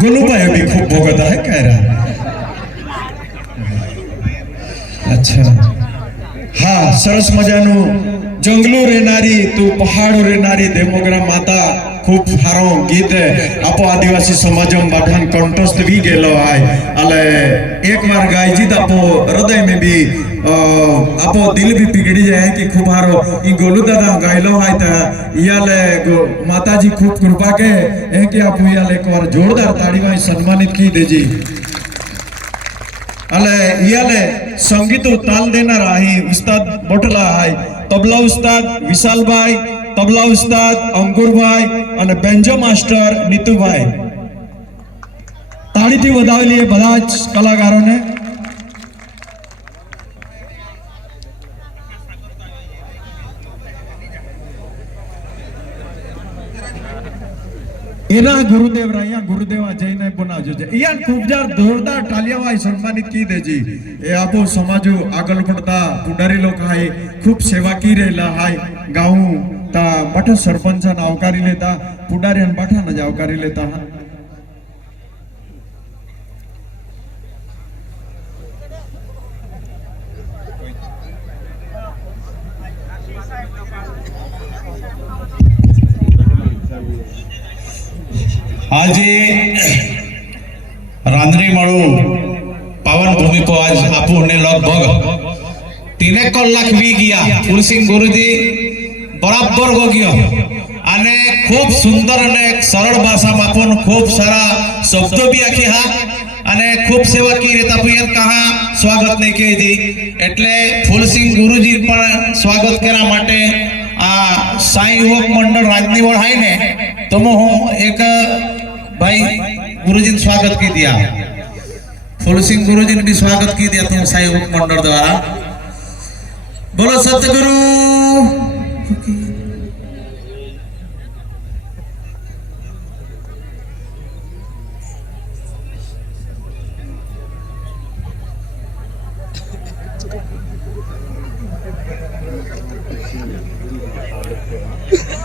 गुलूभाई अभी खूब भोगता है कह रहा। अच्छा हाँ सरस मजानु जंगलो रेनारी तू पहाड़ो रेनारी देमोगरा माता खूब सारो गीत आपो आदिवासी समाजम बाठान कंठस्थ भी गेलो आय अले एक बार गायजी आपो हृदय में भी आपो दिल भी पिघड़ी जाए कि खूब हारो ई गोलू दादा गायलो आय ता याले माताजी खूब कृपा के है कि आप याले एक बार जोरदार ताड़ी में सम्मानित की देजी अले याले संगीत ताल देना रही उस्ताद बोटला है तबला उस्ताद विशाल भाई तबला उस्ताद अंकुर भाई और बेंजो मास्टर नीतू भाई ताड़ी थी बधाई बधा कलाकारों ने एना गुरुदेव राया गुरुदेवा जयने बनाजो जे यान खूब जोरदार तालियां वाई सम्मानित की देजी ए आपो समाजो आगल पड़ता पुडारी लोक हाय खूब सेवा की रेला हाय गाँव ता मठ सरपंच आवकारी लेता पुडारी बाठा न आवकारी लेता आज रांधरी मळू पावन भूमि को आज आपू ने लगभग 3 कलाक भी गया फूलसिंह गुरुजी बराबर गो गयो आने खूब सुंदर ने सरल भाषा में आपन खूब सारा शब्द भी आखी हा अने खूब सेवा की रे तापुयन कहा स्वागत नहीं के जी એટલે फूलसिंह गुरुजी पण स्वागत करा माटे आ साई युवक मंडल राजनीवड़ है ने तो हूँ एक भाई गुरुजी ने स्वागत की दिया फूलसिंह गुरुजी ने भी स्वागत की दिया तुम साई युवक मंडल द्वारा बोलो सतगुरु